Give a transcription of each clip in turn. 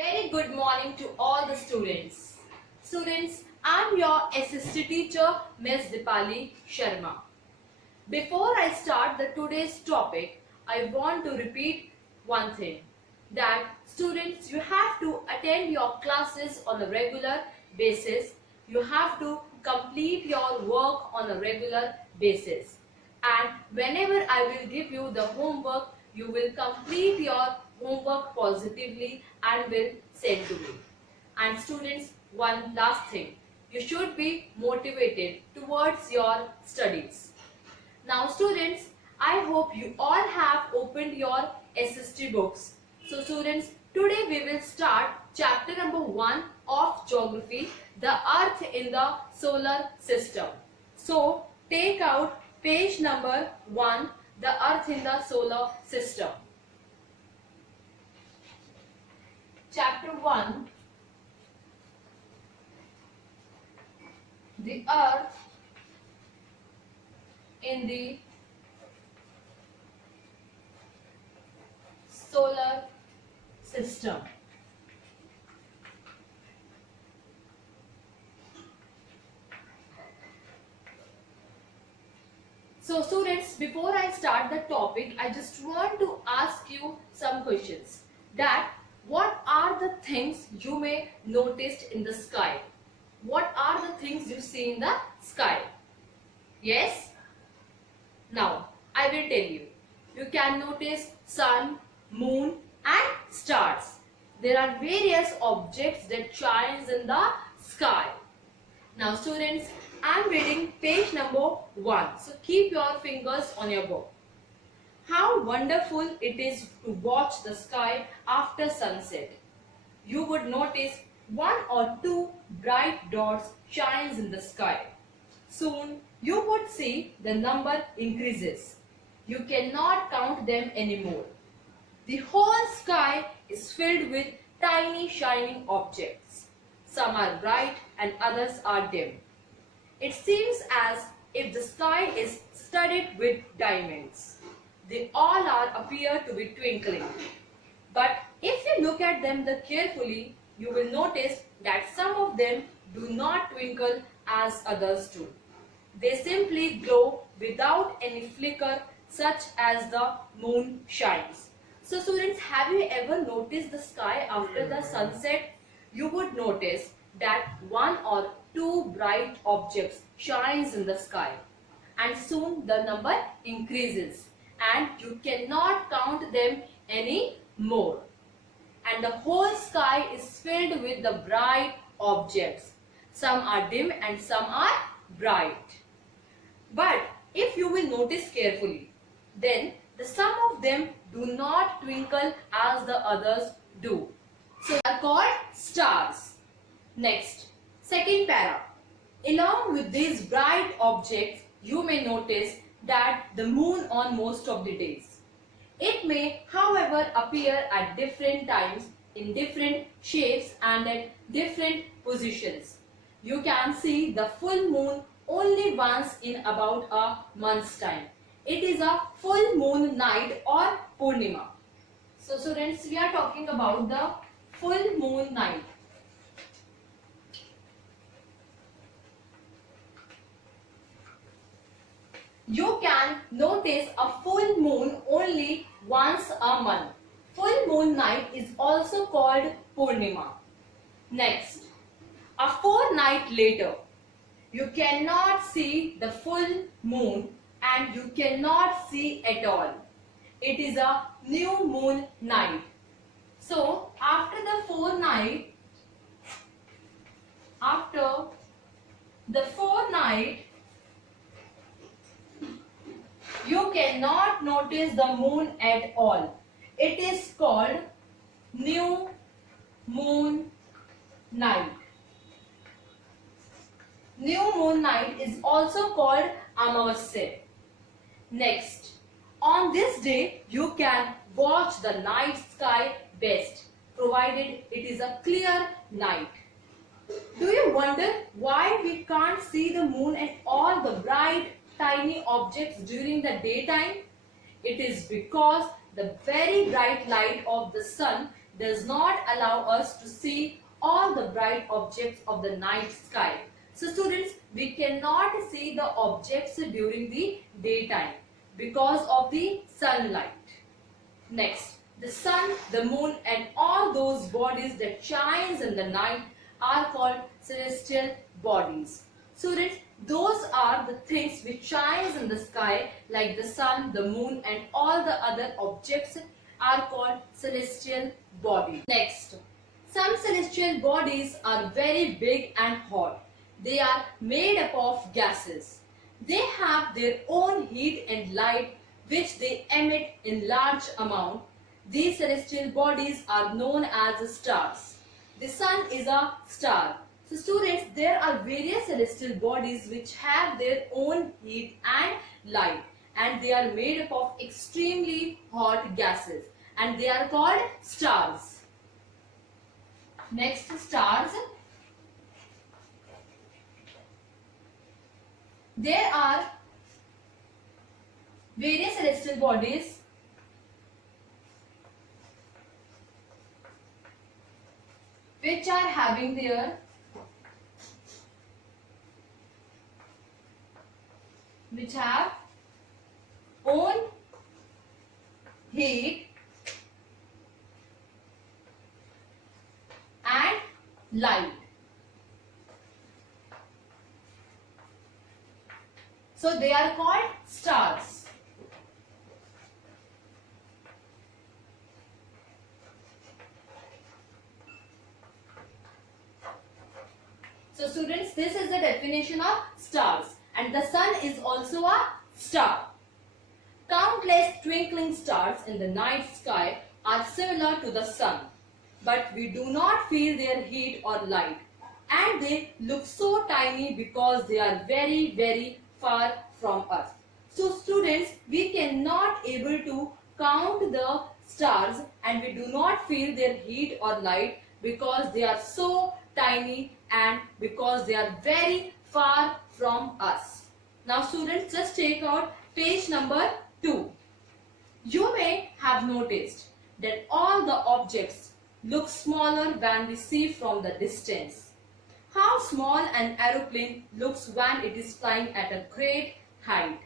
Very good morning to all the students. Students, I am your SST teacher, Ms. Dipali Sharma. Before I start the today's topic, I want to repeat one thing. That students, you have to attend your classes on a regular basis. You have to complete your work on a regular basis. And whenever I will give you the homework, you will complete your homework positively and will send to me. And students, one last thing, you should be motivated towards your studies. Now students, I hope you all have opened your SST books. So students, today we will start chapter number 1 of geography, the earth in the solar system. So take out page number 1, the earth in the solar system. Chapter 1, the earth in the solar system. So students, before I start the topic, I just want to ask you some questions. That what are the things you may notice in the sky? What are the things you see in the sky? Yes? Now, I will tell you. You can notice sun, moon and stars. There are various objects that shines in the sky. Now students, I am reading page number 1. So keep your fingers on your book. How wonderful it is to watch the sky after sunset. You would notice 1 or 2 bright dots shines in the sky. Soon you would see the number increases. You cannot count them anymore. The whole sky is filled with tiny shining objects. Some are bright and others are dim. It seems as if the sky is studded with diamonds. They all appear to be twinkling. But if you look at them carefully, you will notice that some of them do not twinkle as others do. They simply glow without any flicker, such as the moon shines. So students, have you ever noticed the sky after the sunset? You would notice that 1 or 2 bright objects shines in the sky, and soon the number increases and you cannot count them anymore. And the whole sky is filled with the bright objects. Some are dim and some are bright. But if you will notice carefully, then some of them do not twinkle as the others do. So they are called stars. Next, second para. Along with these bright objects, you may notice that the moon on most of the days. It may, however, appear at different times, in different shapes and at different positions. You can see the full moon only once in about a month's time. It is a full moon night or Purnima. So students, we are talking about the full moon night. You can notice a full moon only once a month. Full moon night is also called Purnima. Next, a fortnight later, you cannot see the full moon and you cannot see at all. It is a new moon night. So after the fortnight, you cannot notice the moon at all. It is called new moon night. New moon night is also called Amavasya. Next, on this day you can watch the night sky best, provided it is a clear night. Do you wonder why we can't see the moon and all the bright tiny objects during the daytime? It is because the very bright light of the sun does not allow us to see all the bright objects of the night sky. So students, we cannot see the objects during the daytime because of the sunlight. Next, the sun, the moon and all those bodies that shines in the night are called celestial bodies. Students, those are the things which shines in the sky like the sun, the moon and all the other objects are called celestial bodies. Next, some celestial bodies are very big and hot. They are made up of gases. They have their own heat and light which they emit in large amount. These celestial bodies are known as stars. The sun is a star. So students, there are various celestial bodies which have their own heat and light and they are made up of extremely hot gases and they are called stars. Next, stars. There are various celestial bodies which are having their own heat and light. So they are called stars. So students, this is the definition of stars and the sun is also a star. Countless twinkling stars in the night sky are similar to the sun, but we do not feel their heat or light and they look so tiny because they are very, very far from us. So students, we cannot able to count the stars and we do not feel their heat or light because they are so tiny and because they are very far from us. Now students, just take out page number 2. You may have noticed that all the objects look smaller when we see from the distance. How small an aeroplane looks when it is flying at a great height.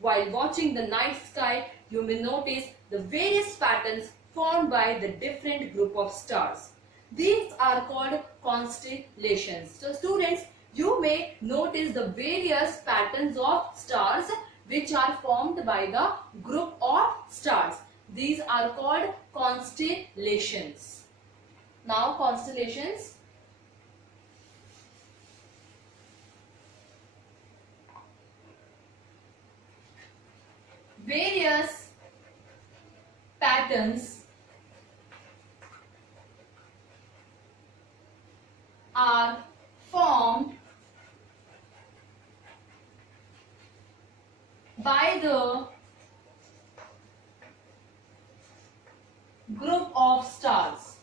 While watching the night sky, you may notice the various patterns formed by the different group of stars. These are called constellations. So students, you may notice the various patterns of stars which are formed by the group of stars. These are called constellations. Now constellations. Various patterns are formed by the group of stars.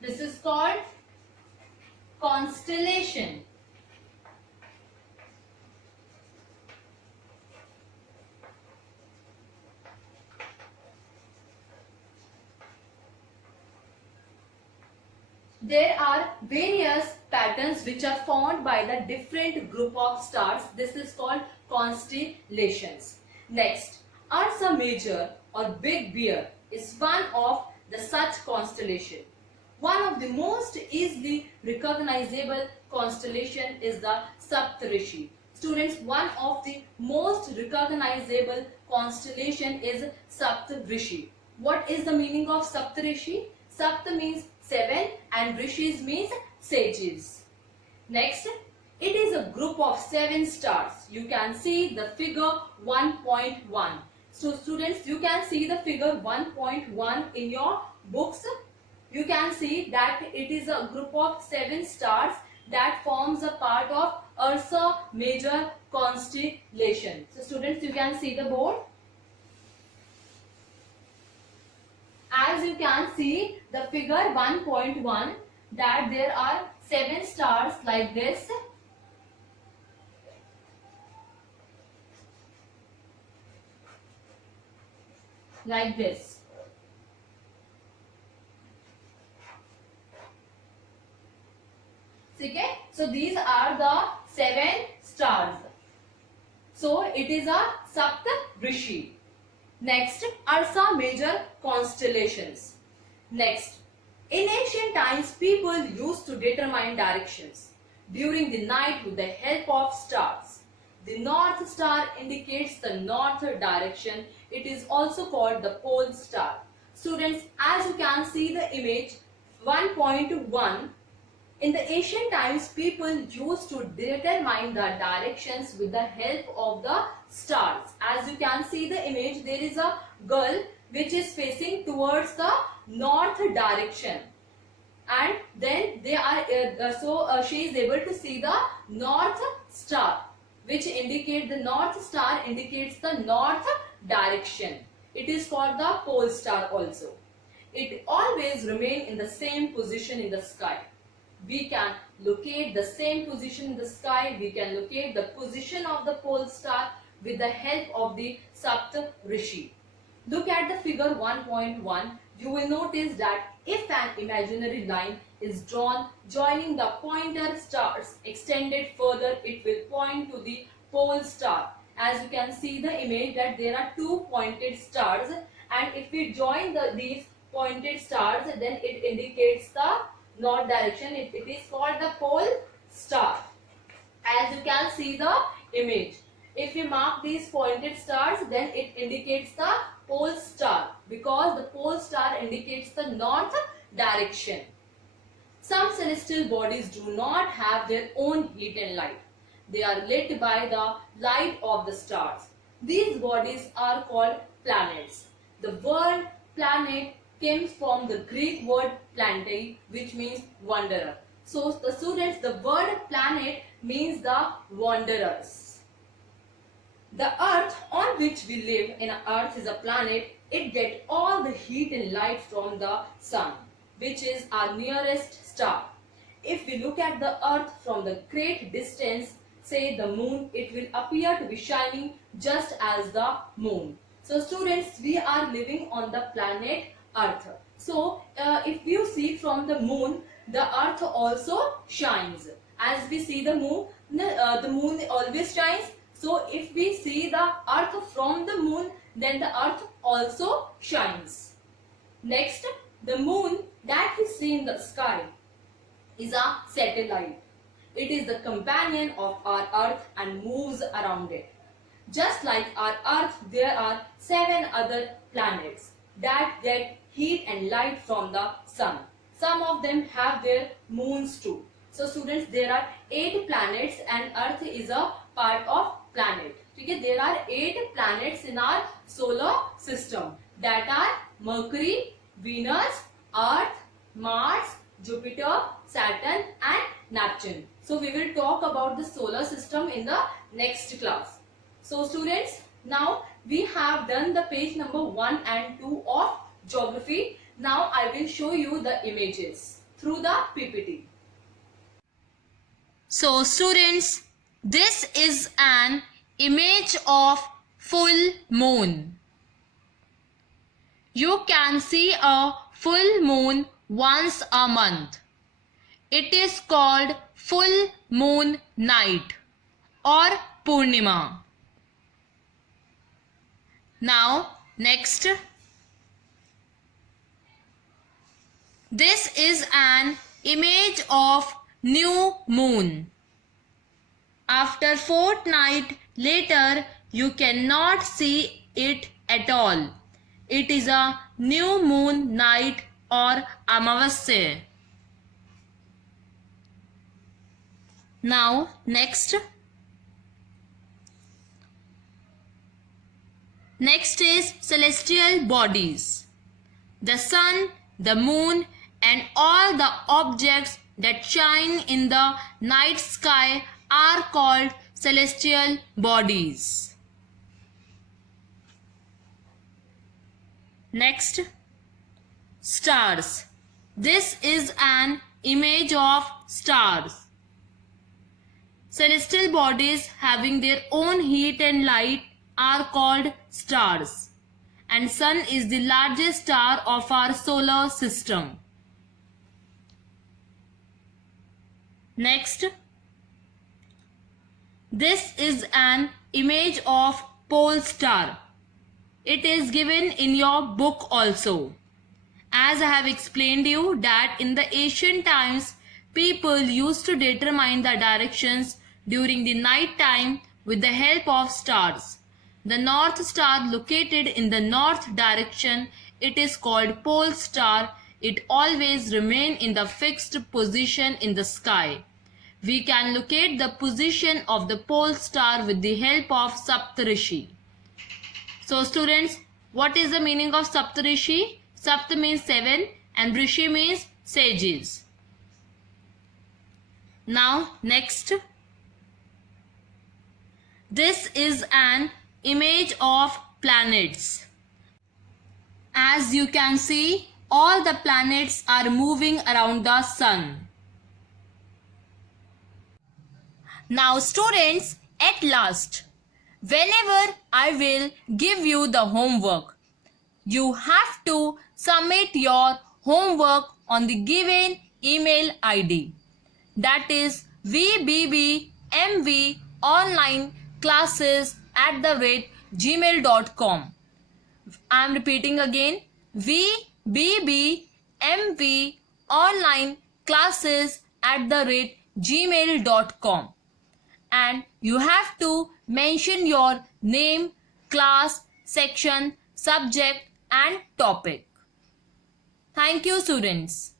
This is called constellation. There are various patterns which are formed by the different group of stars. This is called constellations. Next, Ursa Major or Big Bear is one of the such constellation. One of the most easily recognizable constellation is the Saptarishi. Students, one of the most recognizable constellation is Saptarishi. What is the meaning of Saptarishi? Sapta means 7 and Rishis means sages. Next, it is a group of 7 stars. You can see the figure 1.1. So students, you can see the figure 1.1 in your books. You can see that it is a group of 7 stars that forms a part of Ursa Major constellation. So students, you can see the board. As you can see the figure 1.1 that there are 7 stars like this. like this. Okay, so these are the 7 stars. So it is a Saptarishi. Next are some major constellations. Next, in ancient times, people used to determine directions during the night with the help of stars. The North Star indicates the north direction. It is also called the pole star. Students, as you can see the image 1.1, in the ancient times, people used to determine the directions with the help of the stars. As you can see the image, there is a girl which is facing towards the north direction, and then they are she is able to see the north star, which indicate the north star indicates the north direction. It is called the pole star also. It always remain in the same position in the sky. We can locate the same position in the sky. We can locate the position of the pole star with the help of the Saptarishi. Look at the figure 1.1. You will notice that if an imaginary line is drawn joining the pointer stars extended further, it will point to the pole star. As you can see the image that there are 2 pointed stars, and if we join these pointed stars, then it indicates the north direction. It is called the pole star. As you can see the image, if we mark these pointed stars, then it indicates the pole star, because the pole star indicates the north direction. Some celestial bodies do not have their own heat and light. They are lit by the light of the stars. These bodies are called planets. The word planet came from the Greek word planetary, which means wanderer. So the students, the word planet means the wanderers. The earth on which we live in earth is a planet. It gets all the heat and light from the sun, which is our nearest star. If we look at the earth from the great distance, say the moon, it will appear to be shining just as the moon. So students, we are living on the planet Earth. So if you see from the moon, the earth also shines. As we see the moon always shines. So if we see the earth from the moon, then the earth also shines. Next, the moon that we see in the sky is a satellite. It is the companion of our earth and moves around it. Just like our earth, there are 7 other planets that get heat and light from the sun. Some of them have their moons too. So students, there are 8 planets and earth is a part of planet. Okay, there are 8 planets in our solar system, that are Mercury, Venus, Earth, Mars, Jupiter, Saturn and Neptune. So we will talk about the solar system in the next class. So students, now we have done the page number 1 and 2 of geography. Now I will show you the images through the PPT. So students, this is an image of full moon. You can see a full moon once a month. It is called full moon night or Purnima. Now next, this is an image of new moon. After fortnight later, you cannot see it at all. It is a new moon night or Amavasya. Now next is celestial bodies. The sun, the moon and all the objects that shine in the night sky are called celestial bodies. Next, stars. This is an image of stars. Celestial bodies having their own heat and light are called stars. and Sun is the largest star of our solar system. Next, this is an image of pole star. It is given in your book also. As I have explained you that in the ancient times, people used to determine the directions during the night time with the help of stars. The North Star located in the north direction, it is called pole star. It always remains in the fixed position in the sky. We can locate the position of the pole star with the help of Saptarishi. So students, what is the meaning of Saptarishi? Sapt means 7 and Rishi means sages. Now next, this is an image of planets. As you can see, all the planets are moving around the sun. Now students, at last, whenever I will give you the homework, you have to submit your homework on the given email ID, that is vbbmvonlineclasses@gmail.com. I am repeating again, vbbmvonlineclasses@gmail.com, and you have to mention your name, class, section, subject and topic. Thank you students.